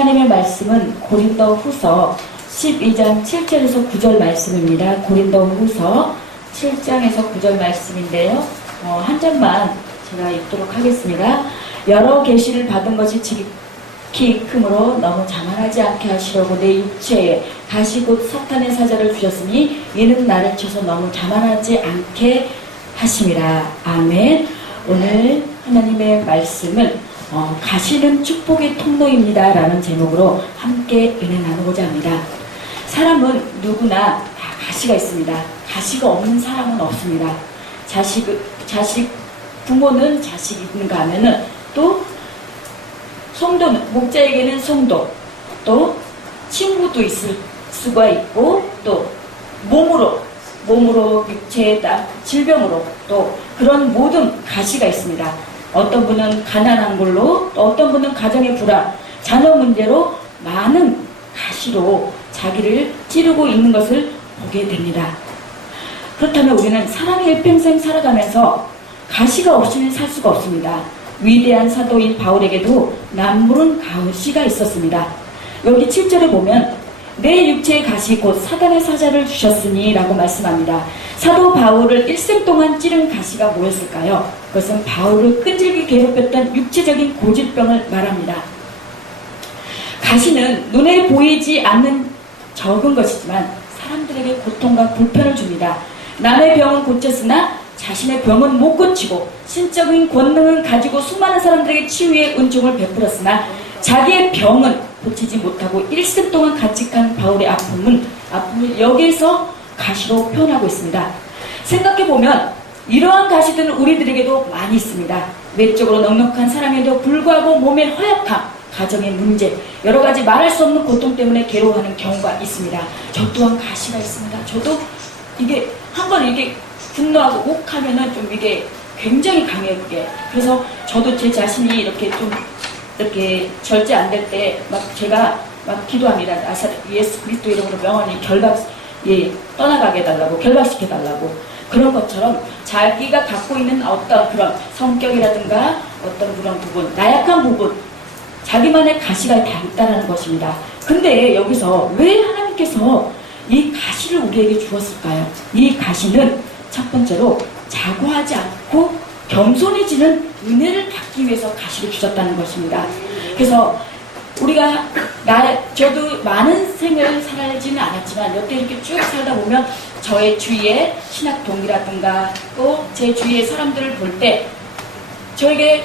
하나님의 말씀은 고린도 후서 12장 7절에서 9절 말씀입니다. 고린도 후서 7장에서 9절 말씀인데요. 한 절만 제가 읽도록 하겠습니다. 여러 계시를 받은 것이 지극히 크므로 너무 자만하지 않게 하시려고 내 육체에 가시 곧 사탄의 사자를 주셨으니 이는 나를 쳐서 너무 자만하지 않게 하심이라. 아멘. 오늘 하나님의 말씀을 가시는 축복의 통로입니다 라는 제목으로 함께 은혜 나누고자 합니다. 사람은 누구나 다 가시가 있습니다. 가시가 없는 사람은 없습니다. 부모는 자식이 있는가 하면은 또 성도는, 목자에게는 성도, 또 친구도 있을 수가 있고, 또 몸으로 육체에 질병으로 또 그런 모든 가시가 있습니다. 어떤 분은 가난한 걸로, 또 어떤 분은 가정의 불안, 자녀 문제로 많은 가시로 자기를 찌르고 있는 것을 보게 됩니다. 그렇다면 우리는 사람이 일평생 살아가면서 가시가 없이는 살 수가 없습니다. 위대한 사도인 바울에게도 남부른 가시가 있었습니다. 여기 7절에 보면 내 육체의 가시 곧 사단의 사자를 주셨으니 라고 말씀합니다. 사도 바울을 일생 동안 찌른 가시가 뭐였을까요? 그것은 바울을 끈질기게 괴롭혔던 육체적인 고질병을 말합니다. 가시는 눈에 보이지 않는 적은 것이지만 사람들에게 고통과 불편을 줍니다. 남의 병은 고쳤으나 자신의 병은 못 고치고 신적인 권능은 가지고 수많은 사람들에게 치유의 은총을 베풀었으나 자기의 병은 고치지 못하고 일생 동안 간직한 바울의 아픔을 여기에서 가시로 표현하고 있습니다. 생각해보면 이러한 가시들은 우리들에게도 많이 있습니다. 외적으로 넉넉한 사람에도 불구하고 몸의 허약함, 가정의 문제, 여러 가지 말할 수 없는 고통 때문에 괴로워하는 경우가 있습니다. 저 또한 가시가 있습니다. 저도 이게 한번 이게 분노하고 욱하면은 좀 이게 굉장히 강해요, 그게. 그래서 저도 제 자신이 이렇게 좀 이렇게 절제 안 될 때 제가 기도합니다. 예수 그리스도 이름으로 명언이 떠나가게 해달라고, 결박시켜달라고. 그런 것처럼 자기가 갖고 있는 어떤 그런 성격이라든가 어떤 그런 부분, 나약한 부분, 자기만의 가시가 다 있다는 것입니다. 근데 여기서 왜 하나님께서 이 가시를 우리에게 주었을까요? 이 가시는 첫 번째로 자고하지 않고 겸손해지는 은혜를 받기 위해서 가시를 주셨다는 것입니다. 그래서 우리가 저도 많은 생을 살지는 않았지만 여태 이렇게 쭉 살다 보면 저의 주위에 신학 동기라든가 또 제 주위의 사람들을 볼 때 저에게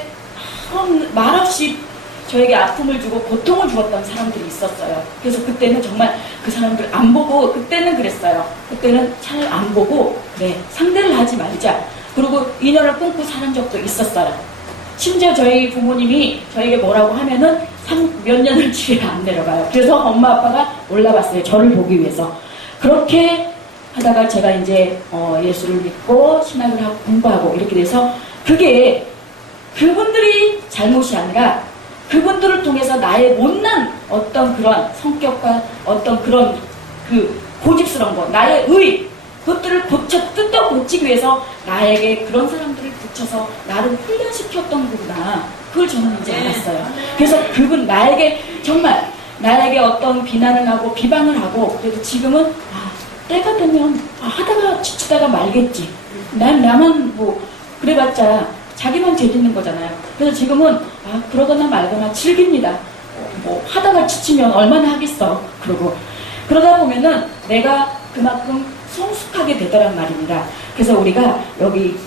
말없이 저에게 아픔을 주고 고통을 주었던 사람들이 있었어요. 그래서 그때는 정말 그 사람들 안 보고, 그때는 그랬어요. 그때는 잘 안 보고, 상대를 하지 말자. 그리고 인연을 끊고 사는 적도 있었어요. 심지어 저희 부모님이 저에게 뭐라고 하면은 몇 년을 집에 안 내려가요. 그래서 엄마 아빠가 올라갔어요. 저를 보기 위해서. 그렇게 하다가 제가 이제 예수를 믿고 신학을 하고 공부하고 이렇게 돼서 그게 그분들이 잘못이 아니라 그분들을 통해서 나의 못난 어떤 그런 성격과 어떤 그런 그 고집스러운 것, 나의 의, 그것들을 뜯어 고치기 위해서 나에게 그런 사람들을 붙여서 나를 훈련시켰던 거구나. 그걸 저는 이제 알았어요. 그래서 그분 나에게 어떤 비난을 하고 비방을 하고, 그래도 지금은 때가 되면 하다가 지치다가 말겠지. 나만 그래봤자 자기만 죄짓는 거잖아요. 그래서 지금은 그러거나 말거나 즐깁니다. 하다가 지치면 얼마나 하겠어. 그러다 보면은 내가 그만큼 성숙하게 되더란 말입니다. 그래서 우리가 여기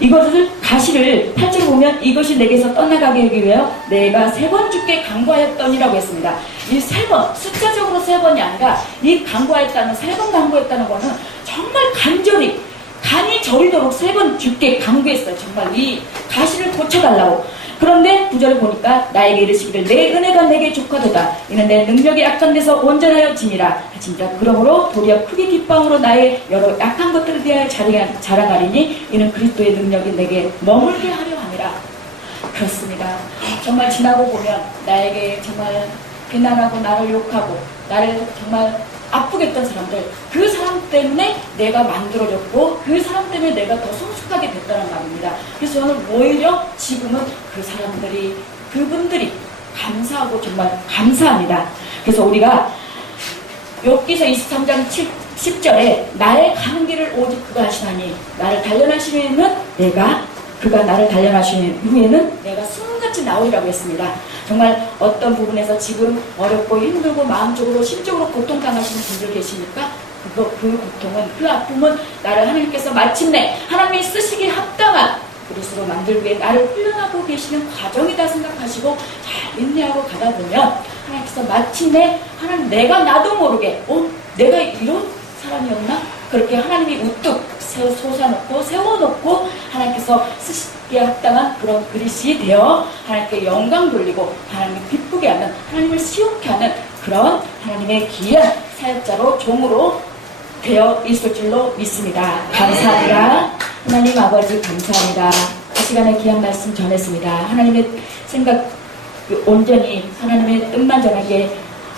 이것을 가시를 8절 보면 이것이 내게서 떠나가게 하기 위하여 내가 3번 주께 간구하였더니라고 했습니다. 이 3번, 숫자적으로 3번이 아니라 이 간구하였다는, 3번 간구했다는 거는 정말 간절히 간이 저리도록 3번 주께 간구했어요. 정말 이 가시를 고쳐달라고. 그런데 9절을 보니까 나에게 이르시기를 내 은혜가 내게 족하도다. 이는 내 능력이 약한 데서 온전하여 짐이라 하십니다. 그러므로 도리어 크게 기뻐함으로 나의 여러 약한 것들에 대하여 자랑하리니 이는 그리스도의 능력이 내게 머물게 하려 함이라. 그렇습니다. 정말 지나고 보면 나에게 정말 비난하고 나를 욕하고 나를 정말 아프게 했던 사람들, 그 사람 때문에 내가 만들어졌고 그 사람 때문에 내가 더 성숙하게 됐다는 말입니다. 그래서 저는 오히려 지금은 그분들이 감사하고 정말 감사합니다. 그래서 우리가 욥기서 23장 10절에 나의 가는 길을 오직 그가 하시나니 나를 단련하시는 후에는 그가 나를 단련하시는 후에는 내가 숨같이 나오리라고 했습니다. 정말 어떤 부분에서 지금 어렵고 힘들고 마음적으로 심적으로 고통당하시는 분들 계십니까? 그 고통은, 그 아픔은 나를 하나님께서 마침내 하나님이 쓰시기에 합당한 그릇으로 만들기 위해 나를 훈련하고 계시는 과정이다 생각하시고 잘 인내하고 가다 보면 하나님께서 마침내 하나님 내가 나도 모르게 내가 이런 사람이었나? 그렇게 하나님이 우뚝 솟아놓고 세워놓고 하나님께서 쓰시기에 합당한 그런 그릇이 되어 하나님께 영광 돌리고 하나님을 기쁘게 하는, 하나님을 시원케 하는 그런 하나님의 귀한 사역자로 종으로 되어 있을 줄로 믿습니다. 감사합니다. 하나님 아버지 감사합니다. 이 시간에 귀한 말씀 전했습니다. 하나님의 생각 온전히 하나님의 뜻만 전하게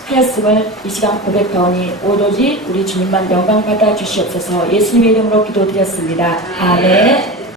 하였음을 이 시간 고백하오니 오로지 우리 주님만 영광 받아 주시옵소서. 예수님의 이름으로 기도드렸습니다. 아멘.